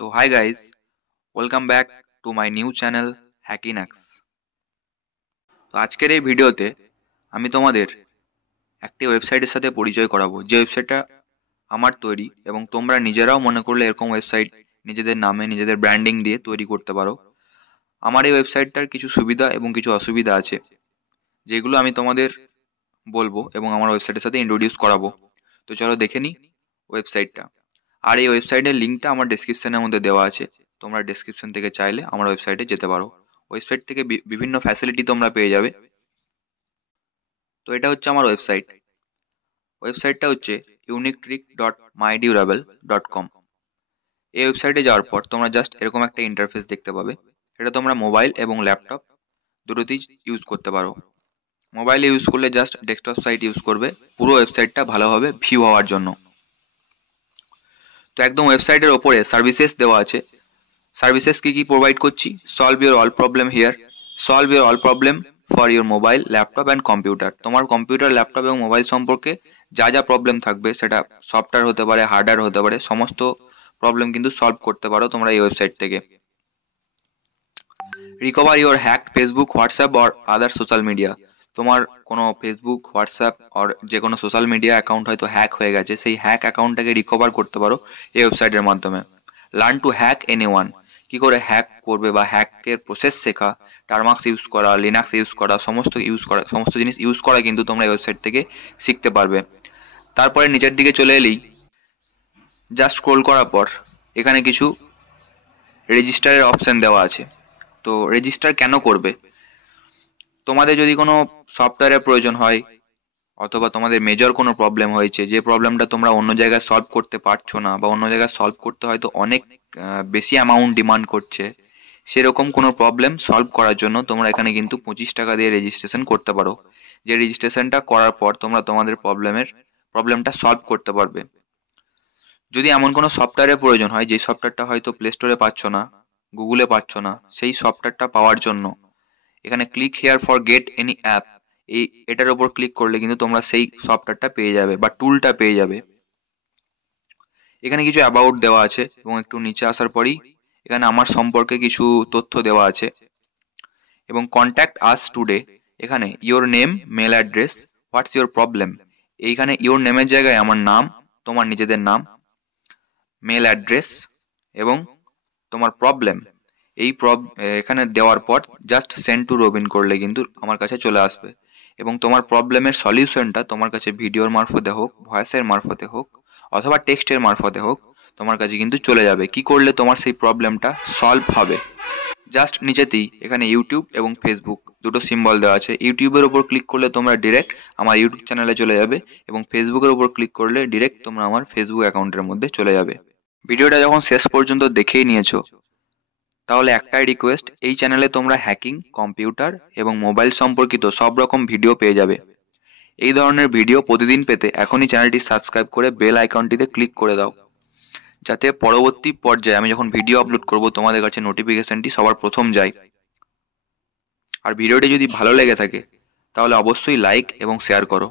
So hi guys, welcome back to my new channel Hackinax. তো আজকের এই ভিডিওতে আমি তোমাদের একটি ওয়েবসাইটের সাথে পরিচয় করাবো, যে ওয়েবসাইটটা আমার তৈরি এবং তোমরা নিজেরাও মনে করলে এরকম ওয়েবসাইট নিজেদের নামে নিজেদের ব্র্যান্ডিং দিয়ে তৈরি করতে পারো। আমার এই ওয়েবসাইটটার কিছু সুবিধা এবং কিছু অসুবিধা আছে, যেগুলো আমি তোমাদের বলবো এবং আমার ওয়েবসাইটের সাথে ইন্ট্রোডিউস করাবো। তো চলো দেখে নিই ওয়েবসাইটটা। আর এই ওয়েবসাইটের লিঙ্কটা আমার ডেসক্রিপশনের মধ্যে দেওয়া আছে, তোমরা ডেসক্রিপশন থেকে চাইলে আমার ওয়েবসাইটে যেতে পারো। ওয়েবসাইট থেকে বিভিন্ন ফ্যাসিলিটি তোমরা পেয়ে যাবে। তো এটা হচ্ছে আমার ওয়েবসাইটটা হচ্ছে uniquetrick.mydurable.com। এই ওয়েবসাইটে যাওয়ার পর তোমরা জাস্ট এরকম একটা ইন্টারফেস দেখতে পাবে। এটা তোমরা মোবাইল এবং ল্যাপটপ দুটোতেই ইউজ করতে পারো। মোবাইলে ইউজ করলে জাস্ট ডেস্কটপ সাইট ইউজ করবে পুরো ওয়েবসাইটটা ভালোভাবে ভিউ হওয়ার জন্য। তো একদম ওয়েবসাইটের ওপরে সার্ভিসেস দেওয়া আছে। সার্ভিসেস কি প্রোভাইড করছি? Solve your all problem here. Solve your all problem for your mobile, laptop and computer. তোমার কম্পিউটার, ল্যাপটপ এবং মোবাইল সম্পর্কে যা যা প্রবলেম থাকবে, সেটা সফটওয়্যার হতে পারে, হার্ডওয়্যার হতে পারে, সমস্ত প্রবলেম কিন্তু সলভ করতে পারো তোমরা এই ওয়েবসাইট থেকে। Recover your hack Facebook, WhatsApp or other social media. তোমার কোনো ফেসবুক, হোয়াটসঅ্যাপ অর যে কোনো সোশ্যাল মিডিয়া অ্যাকাউন্ট হয়তো হ্যাক হয়ে গেছে, সেই হ্যাক অ্যাকাউন্টটাকে রিকভার করতে পারো এই ওয়েবসাইটের মাধ্যমে। লার্ন টু হ্যাক এনিওয়ান, কি করে হ্যাক করবে বা হ্যাকের প্রসেস শেখা, টার্মাক্স ইউজ করা, লিনাক্স ইউজ করা, সমস্ত জিনিস ইউজ করা কিন্তু তোমরা এই ওয়েবসাইট থেকে শিখতে পারবে। তারপরে নিচের দিকে চলে এলেই জাস্ট স্ক্রোল করার পর এখানে কিছু রেজিস্টারের অপশন দেওয়া আছে। তো রেজিস্টার কেন করবে? তোমাদের যদি কোনো সফটওয়্যারের প্রয়োজন হয়, অথবা তোমাদের মেজর কোনো প্রবলেম হয়েছে, যে প্রবলেমটা তোমরা অন্য জায়গায় সলভ করতে পারছো না, বা অন্য জায়গায় সলভ করতে হয়তো অনেক বেশি অ্যামাউন্ট ডিমান্ড করছে, সেরকম কোনো প্রবলেম সলভ করার জন্য তোমরা এখানে কিন্তু 25 টাকা দিয়ে রেজিস্ট্রেশন করতে পারো। যে রেজিস্ট্রেশনটা করার পর তোমরা তোমাদের প্রবলেমটা সলভ করতে পারবে। যদি এমন কোনো সফটওয়্যারের প্রয়োজন হয়, যে সফটওয়্যারটা হয়তো প্লে স্টোরে পাচ্ছ না, গুগলে পাচ্ছ না, সেই সফটওয়্যারটা পাওয়ার জন্য এখানে click here for get any app, এটার ওপর ক্লিক করলে কিন্তু তোমরা সেই সফটওয়্যারটা পেয়ে যাবে বা টুলটা পেয়ে যাবে। এখানে কিছু অ্যাবাউট দেওয়া আছে এবং একটু নিচে আসার পরই এখানে আমার সম্পর্কে কিছু তথ্য দেওয়া আছে এবং কন্ট্যাক্ট আস টুডে। এখানে your name, mail address, what's your problem. এইখানে ইওর নেমের জায়গায় আমার নাম, তোমার নিজেদের নাম, মেল অ্যাড্রেস এবং তোমার প্রবলেম, এখানে দেওয়ার পর জাস্ট সেন্ড টু রবিন করলে কিন্তু আমার কাছে চলে আসবে এবং তোমার প্রবলেমের সলিউশনটা তোমার কাছে ভিডিওর মারফতে হোক, ভয়েসের মারফতে হোক, অথবা টেক্সটের মারফতে হোক, তোমার কাছে কিন্তু চলে যাবে। কি করলে তোমার সেই প্রবলেমটা সলভ হবে? জাস্ট নিচেতেই এখানে ইউটিউব এবং ফেসবুক দুটো সিম্বল দেওয়া আছে। ইউটিউবের ওপর ক্লিক করলে তোমরা ডিরেক্ট আমার ইউটিউব চ্যানেলে চলে যাবে এবং ফেসবুকের ওপর ক্লিক করলে ডিরেক্ট তোমরা আমার ফেসবুক অ্যাকাউন্টের মধ্যে চলে যাবে। ভিডিওটা যখন শেষ পর্যন্ত দেখেই নিয়েছো, তাহলে একটাই রিকোয়েস্ট, এই চ্যানেলে তোমরা হ্যাকিং, কম্পিউটার এবং মোবাইল সম্পর্কিত সব রকম ভিডিও পেয়ে যাবে। এই ধরনের ভিডিও প্রতিদিন পেতে এখনই চ্যানেলটি সাবস্ক্রাইব করে বেল আইকনটিতে ক্লিক করে দাও, যাতে পরবর্তী পর্যায়ে আমি যখন ভিডিও আপলোড করব তোমাদের কাছে নোটিফিকেশনটি সবার প্রথম যায়। আর ভিডিওটি যদি ভালো লেগে থাকে তাহলে অবশ্যই লাইক এবং শেয়ার করো।